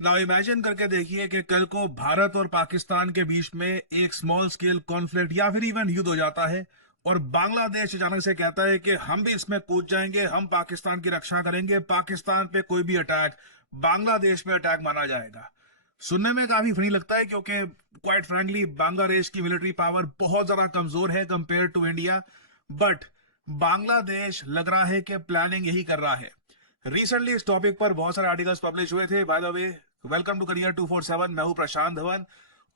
Now imagine करके देखिए कि कल को भारत और पाकिस्तान के बीच में एक स्मॉल स्केल कॉन्फ्लिक्ट या फिर इवन युद्ध हो जाता है और बांग्लादेश अचानक से कहता है कि हम भी इसमें कूद जाएंगे, हम पाकिस्तान की रक्षा करेंगे, पाकिस्तान पे कोई भी अटैक बांग्लादेश में अटैक माना जाएगा। सुनने में काफी फनी लगता है क्योंकि क्वाइट फ्रैंकली बांग्लादेश की मिलिट्री पावर बहुत ज्यादा कमजोर है compare to India. But Bangladesh लग रहा है कि प्लानिंग यही कर रहा है। रिसेंटली इस टॉपिक पर बहुत सारे आर्टिकल्स पब्लिश हुए थे। By the way, welcome to career 247। मैं हूं प्रशांत धवन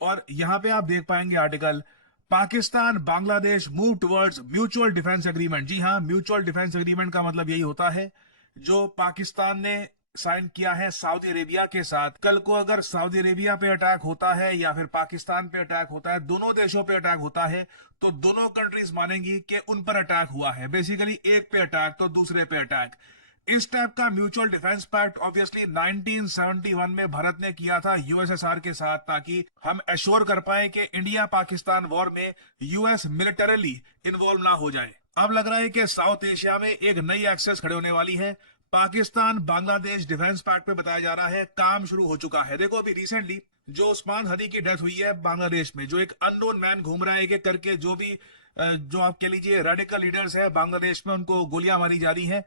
और यहां पे आप देख पाएंगे article, Pakistan Bangladesh move towards mutual defence agreement. जी हां, म्यूचुअल डिफेंस एग्रीमेंट का मतलब यही होता है जो पाकिस्तान ने साइन किया है सऊदी अरेबिया के साथ। कल को अगर सऊदी अरेबिया पे अटैक होता है या फिर पाकिस्तान पे अटैक होता है, दोनों देशों पे अटैक होता है, तो दोनों कंट्रीज मानेंगी कि उन पर अटैक हुआ है। बेसिकली एक पे अटैक तो दूसरे पे अटैक। इस टाइप का म्यूचुअल डिफेंस पैक्ट ऑब्वियसली 1971 में भारत ने किया था यूएसएसआर के साथ, ताकि हम एश्योर कर पाए कि इंडिया पाकिस्तान वॉर में यूएस मिलिटरली इन्वॉल्व ना हो जाए। अब लग रहा है कि साउथ एशिया में एक नई एक्सेस खड़े होने वाली है। पाकिस्तान बांग्लादेश डिफेंस पैक्ट पे बताया जा रहा है काम शुरू हो चुका है। देखो, अभी रिसेंटली जो उस्मान हदी की डेथ हुई है बांग्लादेश में, जो एक अननोन मैन घूम रहा है कि करके, जो भी जो आप कह लीजिए रेडिकल लीडर्स है बांग्लादेश में, उनको गोलियां मारी जा रही हैं।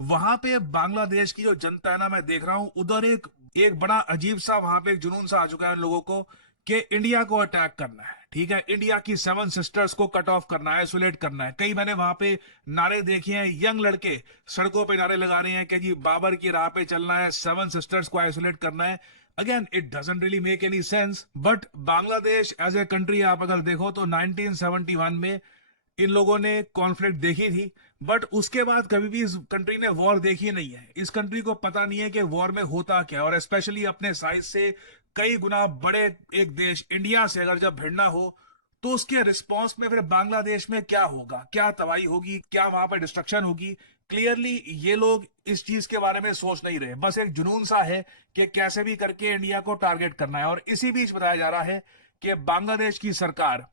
वहां पे बांग्लादेश की जो जनता है ना, मैं देख रहा हूं उधर एक एक बड़ा अजीब सा वहां पे एक जुनून सा आ चुका है लोगों को कि इंडिया को अटैक करना है। ठीक है, इंडिया की सेवन सिस्टर्स को कट ऑफ करना है, आइसोलेट करना है। कई मैंने वहां पे नारे देखे हैं, यंग लड़के सड़कों पे नारे लगा रहे हैं कि जी बाबर की राह पे चलना है, सेवन सिस्टर्स को आइसोलेट करना है। Again it doesn't really make any sense. But Bangladesh as a country आप अगर देखो तो 1971 में इन लोगों ने कॉन्फ्लिक्ट देखी थी, बट उसके बाद कभी भी इस कंट्री ने वॉर देखी नहीं है। इस कंट्री को पता नहीं है कि वॉर में होता क्या, और स्पेशली अपने साइज से कई गुना बड़े एक देश इंडिया से अगर जब भिड़ना हो तो उसके रिस्पॉन्स में फिर बांग्लादेश में क्या होगा, क्या तबाही होगी, क्या वहां पर डिस्ट्रक्शन होगी। क्लियरली ये लोग इस चीज के बारे में सोच नहीं रहे, बस एक जुनून सा है कि कैसे भी करके इंडिया को टारगेट करना है। और इसी बीच बताया जा रहा है कि बांग्लादेश की सरकार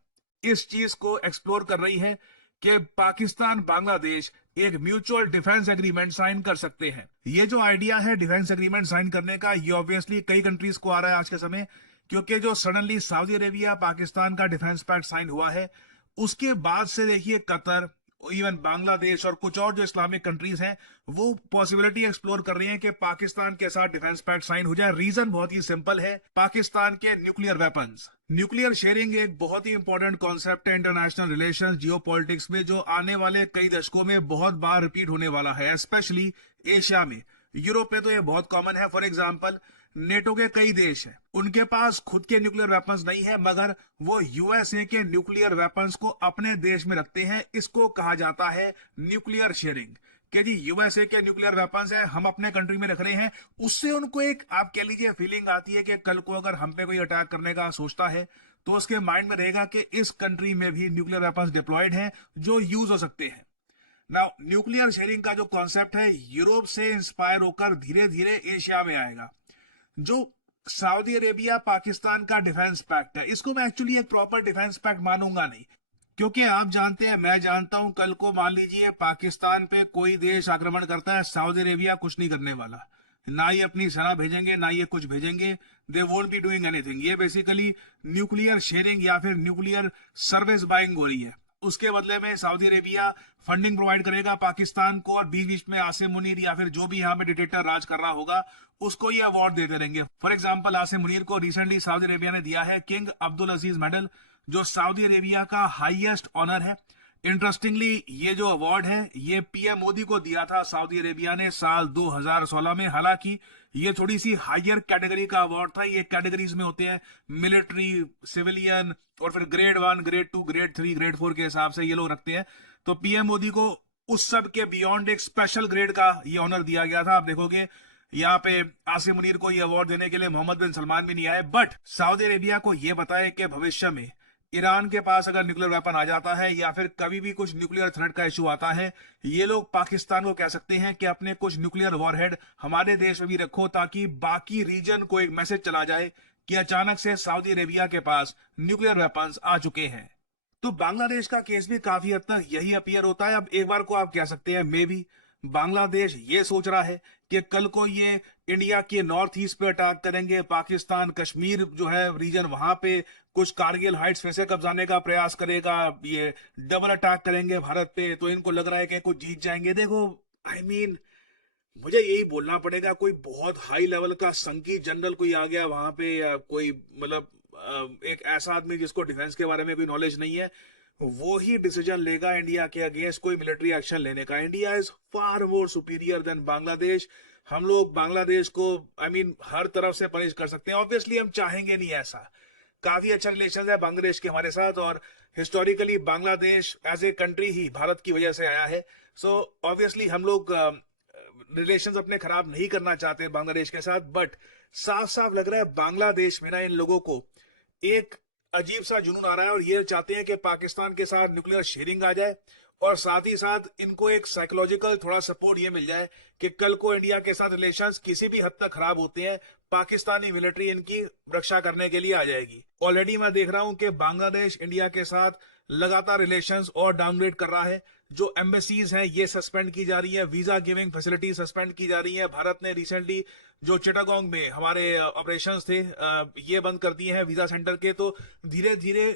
इस चीज को एक्सप्लोर कर रही है कि पाकिस्तान बांग्लादेश एक म्यूचुअल डिफेंस एग्रीमेंट साइन कर सकते हैं। ये जो आइडिया है डिफेंस एग्रीमेंट साइन करने का, ये ऑब्वियसली कई कंट्रीज को आ रहा है आज के समय, क्योंकि जो सडनली सऊदी अरेबिया पाकिस्तान का डिफेंस पैक्ट साइन हुआ है, उसके बाद से देखिए कतर, इवन बांग्लादेश और कुछ और जो इस्लामिक कंट्रीज हैं, वो पॉसिबिलिटी एक्सप्लोर कर रही हैं कि पाकिस्तान के साथ डिफेंस पैक्ट साइन हो जाए। रीजन बहुत ही सिंपल है, पाकिस्तान के न्यूक्लियर वेपन्स। न्यूक्लियर शेयरिंग एक बहुत ही इंपॉर्टेंट कॉन्सेप्ट है इंटरनेशनल रिलेशंस, जियोपॉलिटिक्स में, जो आने वाले कई दशकों में बहुत बार रिपीट होने वाला है, स्पेशली एशिया में। यूरोप में तो ये बहुत कॉमन है। फॉर एग्जाम्पल, नेटो के कई देश हैं, उनके पास खुद के न्यूक्लियर वेपन्स नहीं है, मगर वो यूएसए के न्यूक्लियर वेपन्स को अपने देश में रखते हैं। इसको कहा जाता है न्यूक्लियर शेयरिंग, कि जी यूएसए के न्यूक्लियर वेपन्स है, हम अपने कंट्री में रख रहे हैं। उससे उनको एक आप कह लीजिए फीलिंग आती है कि कल को अगर हम पे कोई अटैक करने का सोचता है तो उसके माइंड में रहेगा कि इस कंट्री में भी न्यूक्लियर वेपन्स डिप्लॉयड हैं जो यूज हो सकते हैं। नाउ न्यूक्लियर शेयरिंग का जो कॉन्सेप्ट है, यूरोप से इंस्पायर होकर धीरे धीरे एशिया में आएगा। जो सऊदी अरेबिया पाकिस्तान का डिफेंस पैक्ट है, इसको मैं एक्चुअली एक प्रॉपर डिफेंस पैक्ट मानूंगा नहीं, क्योंकि आप जानते हैं, मैं जानता हूं, कल को मान लीजिए पाकिस्तान पे कोई देश आक्रमण करता है, सऊदी अरेबिया कुछ नहीं करने वाला। ना ये अपनी सेना भेजेंगे, ना ये कुछ भेजेंगे। They won't be doing anything. ये बेसिकली न्यूक्लियर शेयरिंग या फिर न्यूक्लियर सर्विस बाइंग हो रही है। उसके बदले में सऊदी अरेबिया फंडिंग प्रोवाइड करेगा पाकिस्तान को, और बीच बीच में आसिम मुनीर या फिर जो भी यहाँ पे डिक्टेटर राज कर रहा होगा उसको ये अवार्ड देते रहेंगे। फॉर एग्जाम्पल, आसिम मुनीर को रिसेंटली सऊदी अरेबिया ने दिया है किंग अब्दुल अजीज मेडल, जो सऊदी अरेबिया का हाईएस्ट ऑनर है। इंटरेस्टिंगली, ये जो अवार्ड है ये पीएम मोदी को दिया था सऊदी अरेबिया ने साल 2016 में। हालांकि ये थोड़ी सी हायर कैटेगरी का अवार्ड था। ये कैटेगरीज में होते हैं मिलिट्री, सिविलियन, और फिर ग्रेड 1, ग्रेड 2, ग्रेड 3, ग्रेड 4 के हिसाब से ये लोग रखते हैं। तो पीएम मोदी को उस सब के बियॉन्ड एक स्पेशल ग्रेड का ये ऑनर दिया गया था। आप देखोगे यहाँ पे आसिम मुनीर को ये अवार्ड देने के लिए मोहम्मद बिन सलमान भी नहीं आए। बट सऊदी अरेबिया को ये बताए कि भविष्य में ईरान के पास अगर न्यूक्लियर वेपन आ जाता है या फिर कभी भी कुछ न्यूक्लियर थ्रेट का इशू आता है, ये लोग पाकिस्तान को कह सकते हैं कि अपने कुछ न्यूक्लियर वॉरहेड हमारे देश में भी रखो, ताकि बाकी रीजन को एक मैसेज चला जाए कि अचानक से सऊदी अरेबिया के पास न्यूक्लियर वेपन्स आ चुके हैं। तो बांग्लादेश का केस भी काफी हद तक यही अपीयर होता है। अब एक बार को आप कह सकते हैं मे बी, बांग्लादेश ये सोच रहा है कि कल को ये इंडिया के नॉर्थ ईस्ट पे अटैक करेंगे, पाकिस्तान कश्मीर जो है रीजन वहां पे कुछ कारगिल हाइट्स फिर से कब्जाने का प्रयास करेगा, ये डबल अटैक करेंगे भारत पे, तो इनको लग रहा है कि कुछ जीत जाएंगे। देखो, आई मीन मुझे यही बोलना पड़ेगा, कोई बहुत हाई लेवल का संघी जनरल कोई आ गया वहां पे, या कोई मतलब एक ऐसा आदमी जिसको डिफेंस के बारे में कोई नॉलेज नहीं है, वो ही डिसीजन लेगा इंडिया के अगेंस्ट कोई मिलिट्री एक्शन लेने का। India is far more superior than Bangladesh. हम लोग बांग्लादेश को आई मीन हर तरफ से पनिश कर सकते हैं। ऑब्वियसली हम चाहेंगे नहीं ऐसा। काफी अच्छा रिलेशन है बांग्लादेश के हमारे साथ, और historically Bangladesh as a country ही भारत की वजह से आया है। सो ऑब्वियसली हम लोग रिलेशंस अपने खराब नहीं करना चाहते बांग्लादेश के साथ, बट साफ साफ लग रहा है बांग्लादेश में ना इन लोगों को एक अजीब सा जुनून आ रहा है, और ये चाहते हैं कि पाकिस्तान के साथ न्यूक्लियर शेयरिंग आ जाए, और साथ ही साथ इनको एक साइकोलॉजिकल थोड़ा सपोर्ट ये मिल जाए कि कल को इंडिया के साथ रिलेशंस किसी भी हद तक खराब होते हैं, पाकिस्तानी मिलिट्री इनकी रक्षा करने के लिए आ जाएगी। ऑलरेडी मैं देख रहा हूं कि बांग्लादेश इंडिया के साथ लगातार रिलेशंस और डाउनग्रेड कर रहा है। जो एम्बेसीज हैं ये सस्पेंड की जा रही है, वीजा गिविंग फैसिलिटी सस्पेंड की जा रही है। भारत ने रिसेंटली जो चिटागोंग में हमारे ऑपरेशंस थे ये बंद कर दिए हैं वीजा सेंटर के। तो धीरे धीरे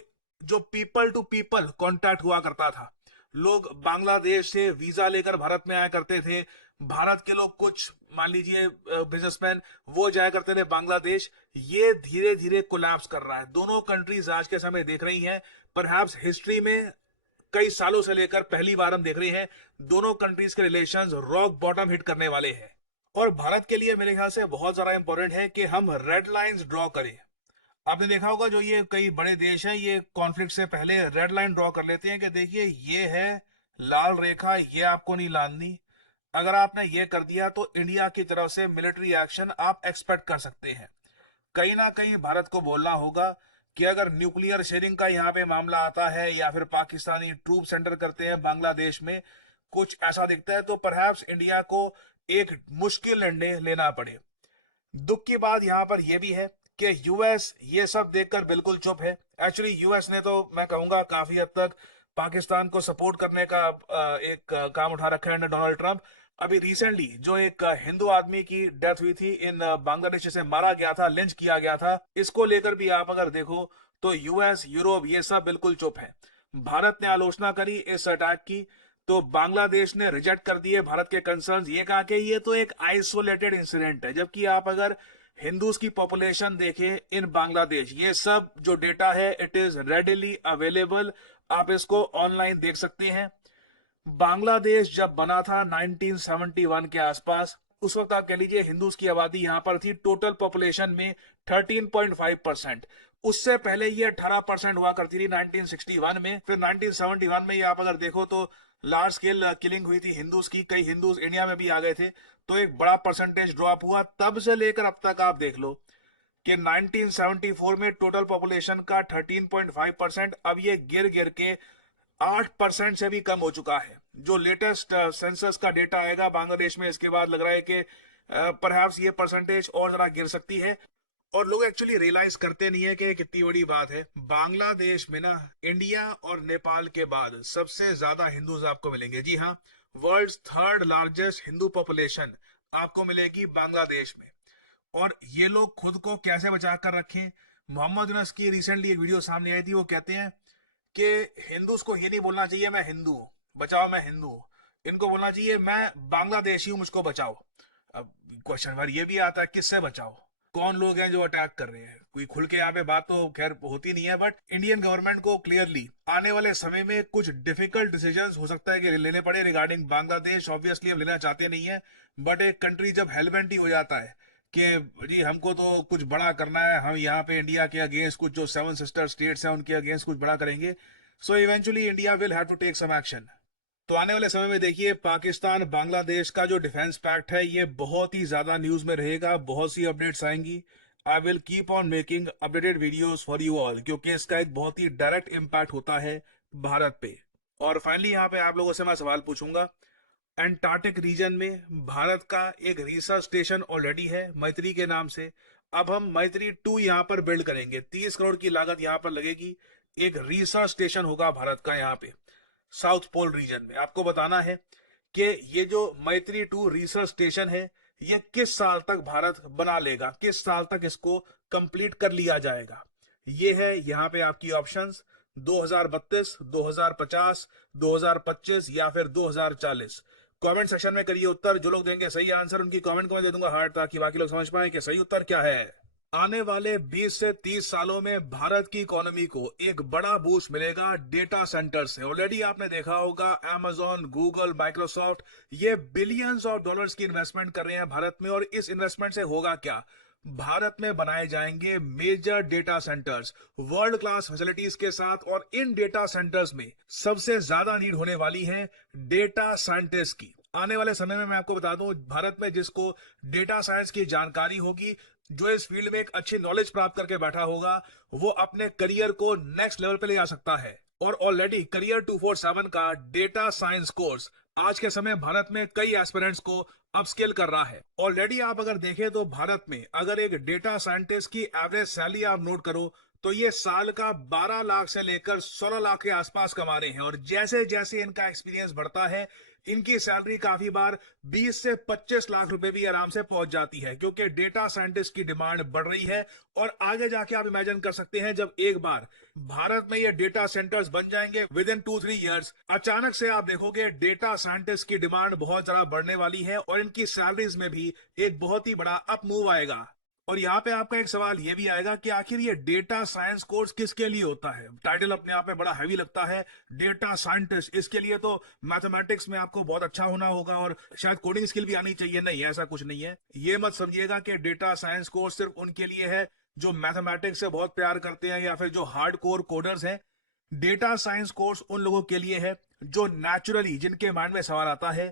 जो पीपल टू पीपल कांटेक्ट हुआ करता था, लोग बांग्लादेश से वीजा लेकर भारत में आया करते थे, भारत के लोग कुछ मान लीजिए बिजनेसमैन वो जाया करते थे बांग्लादेश, ये धीरे धीरे कोलैप्स कर रहा है। दोनों कंट्रीज आज के समय देख रही हैं, परहैप्स हिस्ट्री में कई सालों से लेकर पहली बार हम देख रहे हैं दोनों कंट्रीज के रिलेशंस रॉक बॉटम हिट करने वाले हैं। और भारत के लिए मेरे ख्याल से बहुत ज्यादा इंपॉर्टेंट है कि हम रेड लाइंस ड्रॉ करें। आपने देखा होगा जो ये कई बड़े देश हैं ये कॉन्फ्लिक्ट से पहले रेड लाइन ड्रॉ कर लेते हैं कि देखिए ये है लाल रेखा, ये आपको नहीं लादनी। अगर आपने ये कर दिया तो इंडिया की तरफ से मिलिट्री एक्शन आप एक्सपेक्ट कर सकते हैं। कहीं ना कहीं भारत को बोलना होगा कि अगर न्यूक्लियर शेयरिंग का यहाँ पे मामला आता है, या फिर पाकिस्तानी ट्रूप सेंटर करते हैं बांग्लादेश में, कुछ ऐसा दिखता है, तो परहैप्स इंडिया को एक मुश्किल निर्णय लेना पड़े। दुख की बात यहाँ पर यह भी है कि यूएस ये सब देखकर बिल्कुल चुप है। एक्चुअली यूएस ने तो मैं कहूंगा काफी हद तक पाकिस्तान को सपोर्ट करने का एक काम उठा रखा है डोनाल्ड ट्रंप। अभी रिसेंटली जो एक हिंदू आदमी की डेथ हुई थी इन बांग्लादेश से, मारा गया था, लिंच किया गया था, इसको लेकर भी आप अगर देखो तो यूएस यूरोप ये सब बिल्कुल चुप है। भारत ने आलोचना करी इस अटैक की, तो बांग्लादेश ने रिजेक्ट कर दिए भारत के कंसर्न्स, ये कहा कि ये तो एक आइसोलेटेड इंसिडेंट है। जबकि आप अगर हिंदूज की पॉपुलेशन देखें इन बांग्लादेश, ये सब जो डेटा है इट इज रेडिली अवेलेबल, आप इसको ऑनलाइन देख सकते हैं। बांग्लादेश जब बना था 1971 के आसपास, उस वक्त आप कह लीजिए हिंदूज की आबादी यहां पर थी टोटल पॉपुलेशन में 13.5%। उससे पहले ये 18% हुआ करती थी 1961 में। फिर 1971 में ये आप अगर देखो तो लार्ज स्केल किलिंग हुई थी हिंदूज की, कई हिंदूज इंडिया में भी आ गए थे, तो एक बड़ा परसेंटेज ड्रॉप हुआ। तब से लेकर अब तक आप देख लो कि 1974 में टोटल पॉपुलेशन का 13.5%, अब ये गिर गिर के 8% से भी कम हो चुका है। जो लेटेस्ट सेंसस का डेटा आएगा बांग्लादेश में, इसके बाद लग रहा है कि परहैप्स ये परसेंटेज और जरा गिर सकती है। और लोग एक्चुअली रियलाइज करते नहीं है कि कितनी बड़ी बात है। बांग्लादेश में ना इंडिया और नेपाल के बाद सबसे ज्यादा हिंदूज आपको मिलेंगे। जी हाँ, world's third largest Hindu population आपको मिलेगी बांग्लादेश में। और ये लोग खुद को कैसे बचा कर रखें, मोहम्मद यूनस की रिसेंटली एक वीडियो सामने आई थी, वो कहते हैं कि हिंदूज को ये नहीं बोलना चाहिए मैं हिंदू हूं, बचाओ मैं हिंदू हूं, इनको बोलना चाहिए मैं बांग्लादेशी हूं, मुझको बचाओ। अब क्वेश्चन बार ये भी आता है किससे बचाओ, कौन लोग हैं जो अटैक कर रहे हैं। कोई खुल के यहाँ पे बात तो खैर होती नहीं है, बट इंडियन गवर्नमेंट को क्लियरली आने वाले समय में कुछ डिफिकल्ट डिसीजंस हो सकता है कि लेने पड़े रिगार्डिंग बांग्लादेश। ऑब्वियसली हम लेना चाहते नहीं है, बट एक कंट्री जब हेलमेंट ही हो जाता है कि जी हमको तो कुछ बड़ा करना है, हम यहाँ पे इंडिया के अगेंस्ट कुछ जो 7 सिस्टर स्टेट्स हैं उनके अगेंस्ट कुछ बड़ा करेंगे, so eventually India will have to take some action. तो आने वाले समय में देखिए पाकिस्तान बांग्लादेश का जो डिफेंस पैक्ट है ये बहुत ही ज्यादा न्यूज में रहेगा, बहुत सी अपडेट्स आएंगी। I will keep on making updated videos for you all, क्योंकि इसका एक बहुत ही डायरेक्ट इम्पैक्ट होता है भारत पे। और फाइनली यहाँ पे आप लोगों से मैं सवाल पूछूंगा, एंटार्क्टिक रीजन में भारत का एक रिसर्च स्टेशन ऑलरेडी है मैत्री के नाम से, अब हम मैत्री 2 यहाँ पर बिल्ड करेंगे, 30 करोड़ की लागत यहाँ पर लगेगी। एक रिसर्च स्टेशन होगा भारत का यहाँ पे साउथ पोल रीजन में। आपको बताना है कि ये जो मैत्री 2 रिसर्च स्टेशन है, ये किस साल तक भारत बना लेगा, किस साल तक इसको कंप्लीट कर लिया जाएगा। ये है यहाँ पे आपकी ऑप्शंस, 2032, 2050, 2025 या फिर 2040। कमेंट सेक्शन में करिए उत्तर। जो लोग देंगे सही आंसर उनकी कमेंट को मैं दे दूंगा हार्ट, ताकि बाकी लोग समझ पाए कि सही उत्तर क्या है। आने वाले 20 से 30 सालों में भारत की इकोनॉमी को एक बड़ा बूस्ट मिलेगा डेटा सेंटर से। ऑलरेडी आपने देखा होगा Amazon, गूगल, माइक्रोसॉफ्ट ये बिलियंस ऑफ डॉलर्स की इन्वेस्टमेंट कर रहे हैं भारत में। और इस इन्वेस्टमेंट से होगा क्या, भारत में बनाए जाएंगे major data centres world class facilities के साथ। और इन डेटा सेंटर्स में सबसे ज्यादा नीड होने वाली है डेटा साइंटिस्ट की। आने वाले समय में मैं आपको बता दूं, भारत में जिसको डेटा साइंस की जानकारी होगी, जो इस फील्ड में एक अच्छी नॉलेज प्राप्त करके बैठा होगा, वो अपने करियर को नेक्स्ट लेवल पे ले जा सकता है। और ऑलरेडी करियर 247 का डेटा साइंस कोर्स आज के समय भारत में कई एस्पिरेंट्स को अपस्किल कर रहा है। ऑलरेडी आप अगर देखें तो भारत में अगर एक डेटा साइंटिस्ट की एवरेज सैलरी आप नोट करो तो ये साल का 12 लाख से लेकर 16 लाख के आसपास कमा रहे हैं। और जैसे जैसे इनका एक्सपीरियंस बढ़ता है, इनकी सैलरी काफी बार 20 से 25 लाख रुपए भी आराम से पहुंच जाती है, क्योंकि डेटा साइंटिस्ट की डिमांड बढ़ रही है। और आगे जाके आप इमेजिन कर सकते हैं, जब एक बार भारत में ये डेटा सेंटर्स बन जाएंगे विद इन 2-3 इयर्स, अचानक से आप देखोगे डेटा साइंटिस्ट की डिमांड बहुत ज्यादा बढ़ने वाली है और इनकी सैलरीज में भी एक बहुत ही बड़ा अप मूव आएगा। और यहाँ पे आपका एक सवाल ये भी आएगा कि आखिर ये डेटा साइंस कोर्स किसके लिए होता है। टाइटल अपने आप में बड़ा हैवी लगता है, डेटा साइंटिस्ट। इसके लिए तो मैथमेटिक्स में आपको बहुत अच्छा होना होगा और शायद कोडिंग स्किल भी आनी चाहिए। नहीं, ऐसा कुछ नहीं है। ये मत समझिएगा कि डेटा साइंस कोर्स सिर्फ उनके लिए है जो मैथमेटिक्स से बहुत प्यार करते हैं या फिर जो हार्ड कोर कोडर्स हैं। डेटा साइंस कोर्स उन लोगों के लिए है जो नेचुरली, जिनके माइंड में सवाल आता है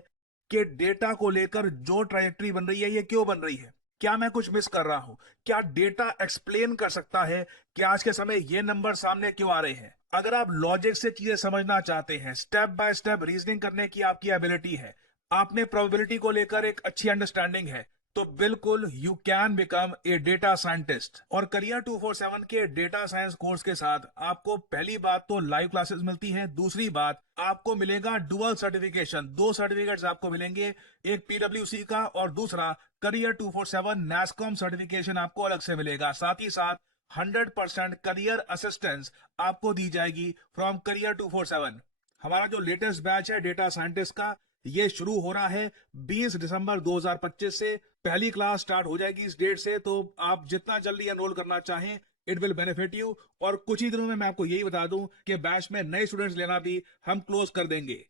कि डेटा को लेकर जो ट्रायजेक्टरी बन रही है ये क्यों बन रही है, क्या मैं कुछ मिस कर रहा हूं, क्या डेटा एक्सप्लेन कर सकता है कि आज के समय ये नंबर सामने क्यों आ रहे हैं। अगर आप लॉजिक से चीजें समझना चाहते हैं, स्टेप बाय स्टेप रीजनिंग करने की आपकी एबिलिटी है, आप में प्रोबेबिलिटी को लेकर एक अच्छी अंडरस्टैंडिंग है, तो बिल्कुल you can become a data scientist. और करियर 247 के डेटा साइंस कोर्स के साथ आपको पहली बात तो लाइव क्लासेस मिलती है, दूसरी बात आपको मिलेगा डुअल सर्टिफिकेशन। 2 सर्टिफिकेट्स आपको मिलेंगे, एक पीडब्ल्यूसी का और दूसरा करियर 247 नैस्कॉम सर्टिफिकेशन आपको अलग से मिलेगा। साथ ही साथ 100% करियर असिस्टेंस आपको दी जाएगी फ्रॉम करियर 247। हमारा जो लेटेस्ट बैच है डेटा साइंटिस्ट का, ये शुरू हो रहा है 20 दिसंबर 2025 से। पहली क्लास स्टार्ट हो जाएगी इस डेट से, तो आप जितना जल्दी एनरोल करना चाहें, इट विल बेनिफिट यू। और कुछ ही दिनों में मैं आपको यही बता दूं कि बैच में नए स्टूडेंट्स लेना भी हम क्लोज कर देंगे।